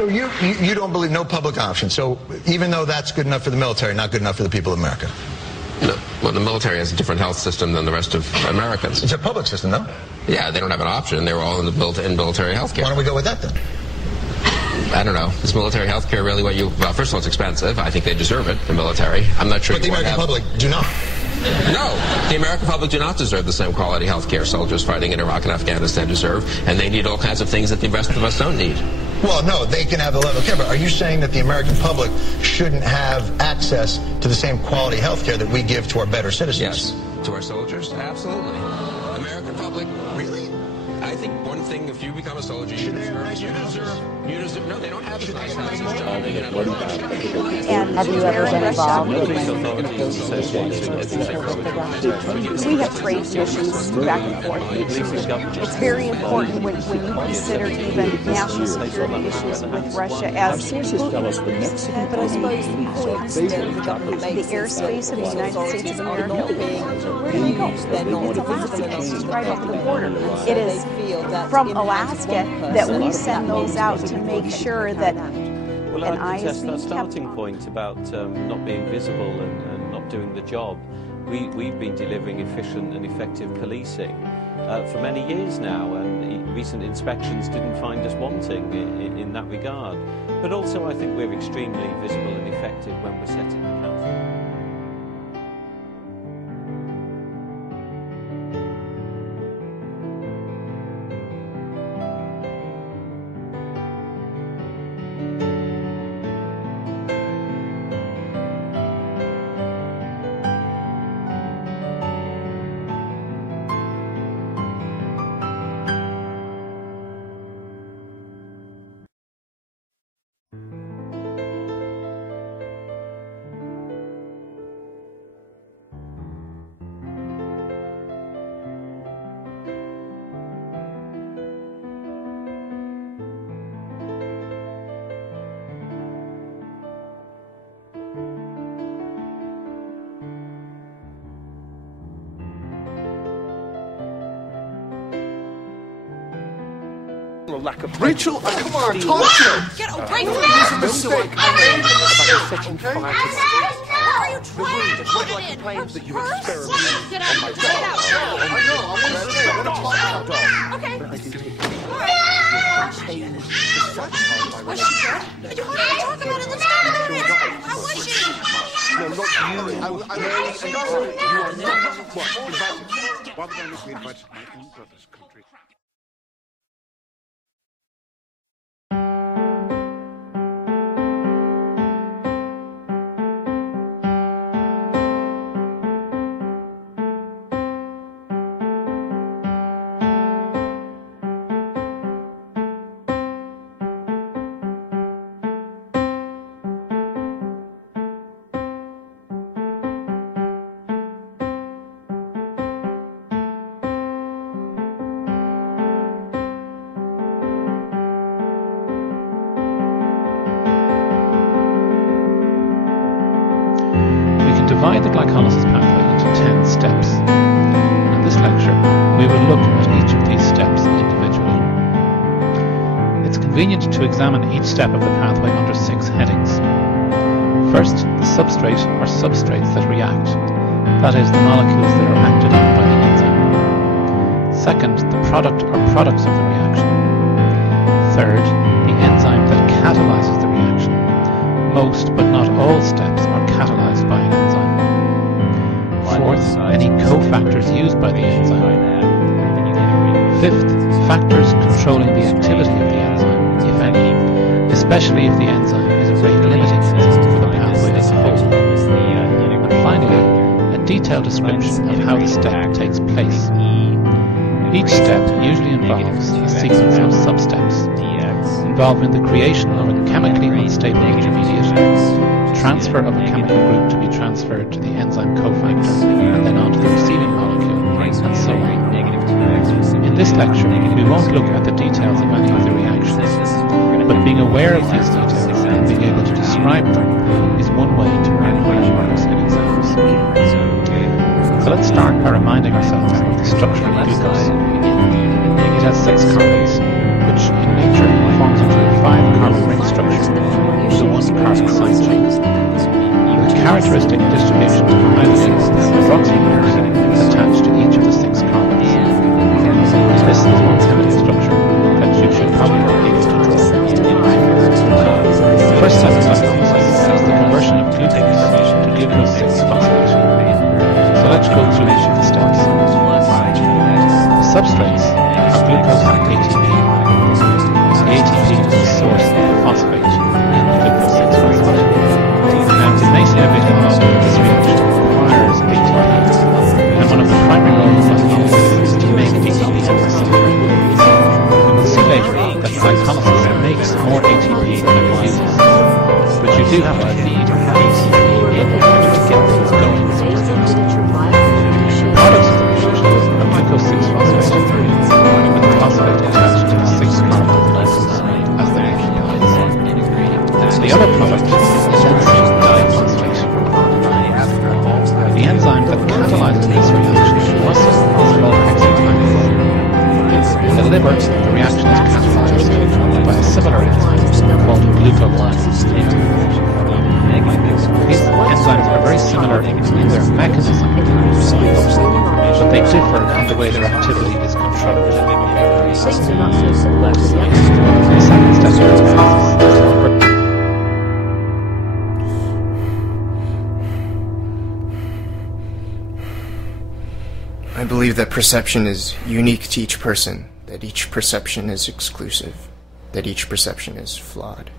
So you don't believe no public option. So even though that's good enough for the military, not good enough for the people of America. No. Well, the military has a different health system than the rest of Americans. It's a public system, though. Yeah, they don't have an option. They were all in military health care. Why don't we go with that then? I don't know. Is military health care really what you... Well, first of all, it's expensive. I think they deserve it, the military. I'm not sure... But the American public do not. No, the American public do not deserve the same quality health care soldiers fighting in Iraq and Afghanistan deserve, and they need all kinds of things that the rest of us don't need. Well, no, they can have the level of care, but are you saying that the American public shouldn't have access to the same quality health care that we give to our better citizens? Yes. To our soldiers? Absolutely. American public, really? I think one thing, if you become a soldier, you deserve, no, they don't have the nice houses. And have you ever been involved with We have trade issues back and forth. It's very important when you consider even national security issues with Russia as but I suppose the point the airspace of the United States of America, where do you go? It's Alaska. It's just right over the border. It is from Alaska that we send those out to make sure that well, I think that's that starting point about not being visible and not doing the job. We've been delivering efficient and effective policing for many years now, and recent inspections didn't find us wanting in that regard. But also I think we're extremely visible and effective when we're setting the council. Lack of Rachel, come on, talk to him. Get away from me! It was a mistake. I made a mistake. Okay? What are you trying to put it in? That you experimented. Get out! Get out! I know. I want to stay. I want to talk about it. Okay. But I didn't take it. Was she good? You want to talk about it? Let's talk about it. How was she? No, not you. I'm really sorry. You are not what? Why would I not be invited to my own brother's country? Divide the glycolysis pathway into 10 steps. In this lecture, we will look at each of these steps individually. It's convenient to examine each step of the pathway under 6 headings. First, the substrate or substrates that react, that is, the molecules that are acted on by the enzyme. Second, the product or products of the reaction. Third, the enzyme that catalyzes the reaction. Most, but not all steps are catalyzed by an enzyme. Fourth, any cofactors used by the enzyme. Fifth, factors controlling the activity of the enzyme, if any, especially if the enzyme is a rate-limiting enzyme for the pathway as a whole. And finally, a detailed description of how the step takes place. Each step usually involves a sequence of sub-steps, involving the creation of a chemically unstable intermediate, transfer of a chemical group to be transferred to the enzyme cofactor, and then on to the receiving molecule, and so on. In this lecture, we won't look at the details of any of the reactions, but being aware of these details and being able to describe them is one way to learn how it works in exams. So let's start by reminding ourselves of the structure of glucose. It has 6 carbons, which in nature forms into a 5-carbon ring structure do have a need for ATP in order to get things going. Products of the machine are glucose-6-phosphate with the phosphate attached to the 6-carbon as their nucleotides. The other product is adenosine diphosphate. The enzyme that catalyzes this reaction in muscle is called hexokinase. In the liver, the reaction is catalyzed by a similar enzyme called glucokinase. These enzymes are very similar in their mechanism, but they differ in the way their activity is controlled. The second step here is I believe that perception is unique to each person, that each perception is exclusive, that each perception is flawed.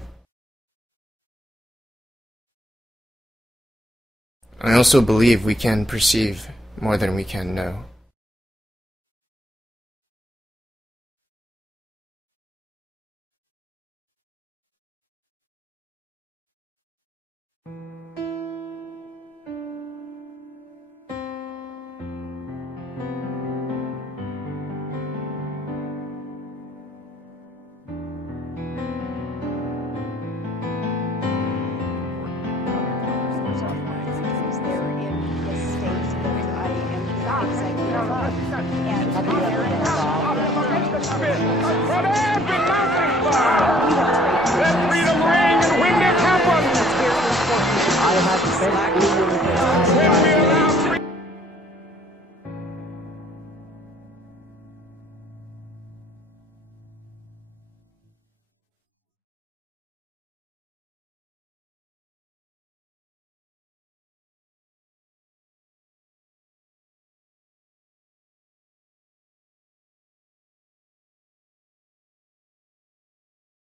I also believe we can perceive more than we can know. When we